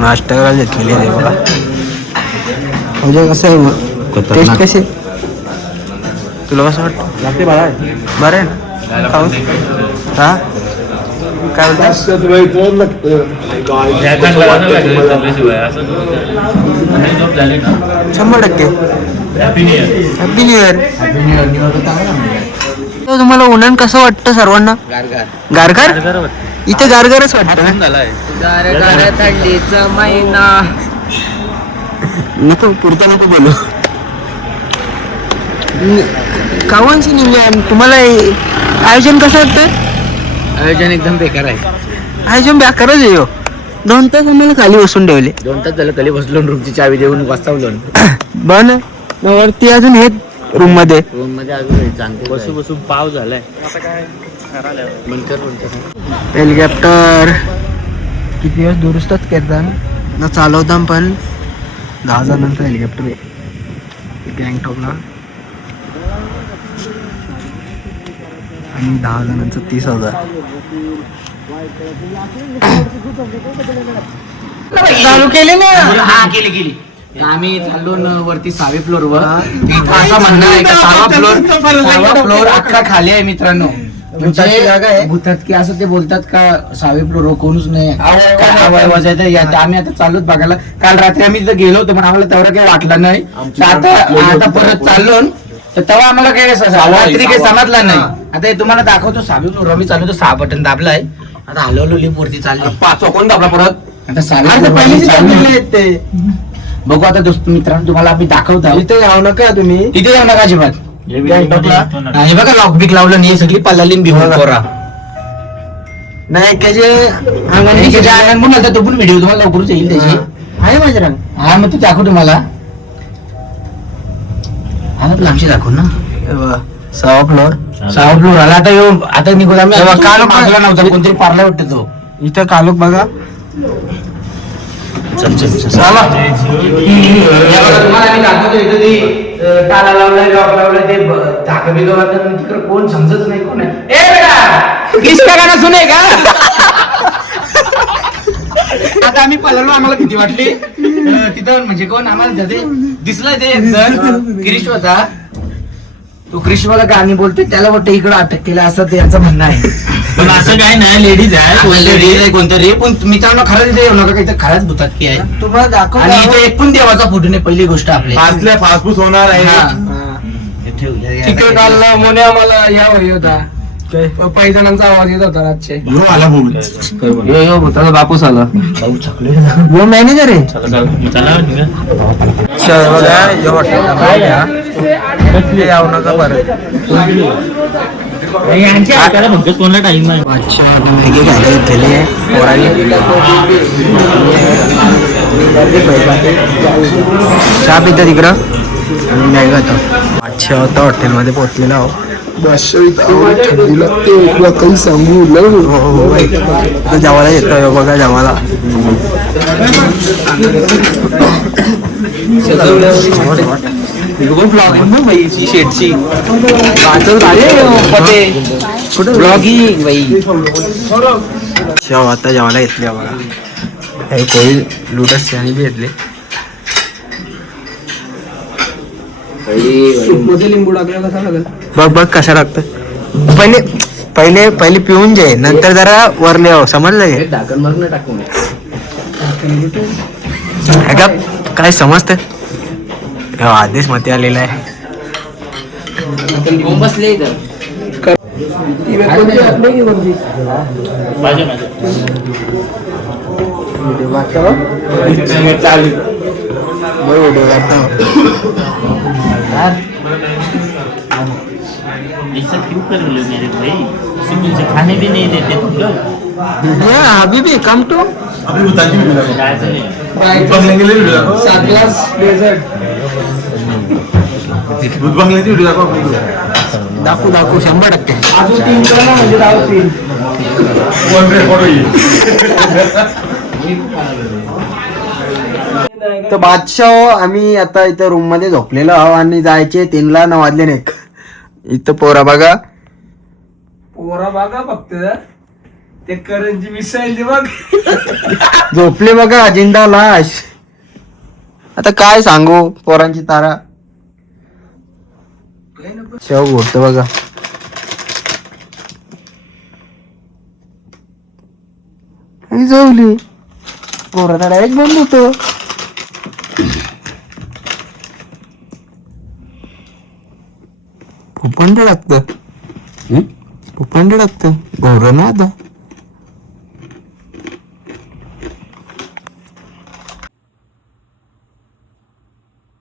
नाश्ता करायला घेतलेली आहे बघा. म्हणजे कसं आहे मग टेस्ट कशी तुला कसं वाटतं? लागते बरं आहे, बरं आहे ना खाऊन? हां काय बोलतो? 100% हॅपी न्यू इयर. तुम्हाला उन्हान कसं वाटतं सर्वांना? गारगार इथे गारगारच वाटतं ना. थंडीचा महिना नको पुरता नको बोलू. कावांची निम्यान तुम्हाला आयोजन कसं वाटतं? आयोजन एकदम बेकार आहे. आयोजन बेकारच आहे हो. 2 तास आम्हाला खाली बसून ठेवले. 2 तास झालं खाली बसलो, रूमची चावी देऊन वाचवलो. बन वरती अजून हे रूम मध्ये अजून बसून बसून पाव झालाय. हेलिकॉप्टर किती दिवस दुरुस्तच करतात ना चालवता, पण 10 जणांचं हेलिकॉप्टर आहे गँगटॉकला आणि 10 जणांचं 30,000 चालू केले ना. हा केली. आम्ही चाललो वरती 6व्या फ्लोअर वर. असं म्हणणं आहे का 6वा फ्लोअर अख्खा खाली आहे मित्रांनो. म्हणजे भूतात की असं ते बोलतात का 6व्या फ्लोअर कोणच नाही. आम्ही आता चाललोच बघायला. काल रात्री आम्ही तिथं गेलो होतो पण आम्हाला तेवढं काही वाटलं नाही. आता परत चाललो तर तेव्हा आम्हाला काही रात्री काही समजला नाही. आता हे तुम्हाला दाखवतो 6व्या फ्लोअर आम्ही चाललो. 6 बटन दाबलाय. आता हलवलो लिफ्ट वरती चालली. 5 कोण दाबला परत? आता 6 बघू आता दोस्त मित्रांनो तुम्हाला आम्ही दाखवतो. इथे जाऊ नका तुम्ही, तिथे जाऊ नका अजिबात. हे बघा लॉक बिक लावलं नाही, सगळी पल्लाली बिहोरा नाही त्याचे म्हणून तो पण व्हिडिओ तुम्हाला लवकरच येईल त्याची. आहे माझ्या रंग. हा मग तू दाखव तुम्हाला. हा लांबशी दाखव ना. 6वा फ्लोअर 6वा फ्लोअर आला. आता येऊ आता निघून आम्ही काल मागला नव्हता कोणतरी पारला वाटतं तो. इथं कालोख बघा. तुम्हाला आम्ही दाखवतो इथं ते ताला लावलाय, लॉक लावलाय, ते धागा बिगा वाटत तिकडे कोण समजत नाही कोण आहे. ए बेटा किसका गाणं सुने का? आता आम्ही पळालो, आम्हाला किती वाटली तिथं म्हणजे कोण आम्हाला दिसलाय ते एक जण क्रिश होता. तो क्रिशवाला गाणी बोलते त्याला वाटतं इकडं अटक केलं असं त्यांचं म्हणणं आहे. पण असं काय नाही, लेडीज आहे कोणतरी. पण मित्रांनो खरंच इथे येऊ नका, काही खरंच भूतात की आहे तुम्हाला दाखव. आणि इथे एक पण देवाचा फोटो नाही. पहिली गोष्ट आपल्या फासफूस होणार आहे. तिकडे काल मोने आम्हाला या होता पैजणांचा आवाज येत होता रातचे. यो भूताचा बापूस आला. यो मॅनेजर आहे. यावं नका परत. कोणाला टाइम आहे. मॅगी खायला घेतलेली चहा पितं तिकडं आणि मॅगी खातो. 500 होता हॉटेलमध्ये पोहोचलेला आहो. थंडी लागते काही सांगू. हो जेवायला येतो बघा जेवायला. शेटची कुठं ब्लॉगिंग बाई. शेव आता जेवायला घेतली बघा. काही कोळी लुटस आणि बी घेतले. लिंबू टाकला कसा लागेल बघ कसा लागतं. पहिले पिऊन जाईल, नंतर जरा वरले हो समजलं घे. काय समजतं आदेश मते आलेला आहे. बसले ऐसा क्यों कर रहे हो मेरे भाई? मुझे खाने भी नहीं देते तुम लोग. अभी भी कम टू अभी बताइए 7 ग्लास डेझर्ट दूध बंगल्याची व्हिडिओ दाखवू 100%. अजून 3 जण म्हणजे 3 तर बादशाह आम्ही आता इथं रूम मध्ये झोपलेलो आहो आणि जायचे 3ला 9 वाजले नाही. इथं पोरा बघा फक्त ते करंजी मिसळली बघ. झोपले बघा जिंदा लाश. आता काय सांगू पोरांची तारा. शेव घोटत बघा. जवली पोराचा डायरेक्ट बंद होतो. फुफंड लागत. फुफंड लागत. घोर ना आता.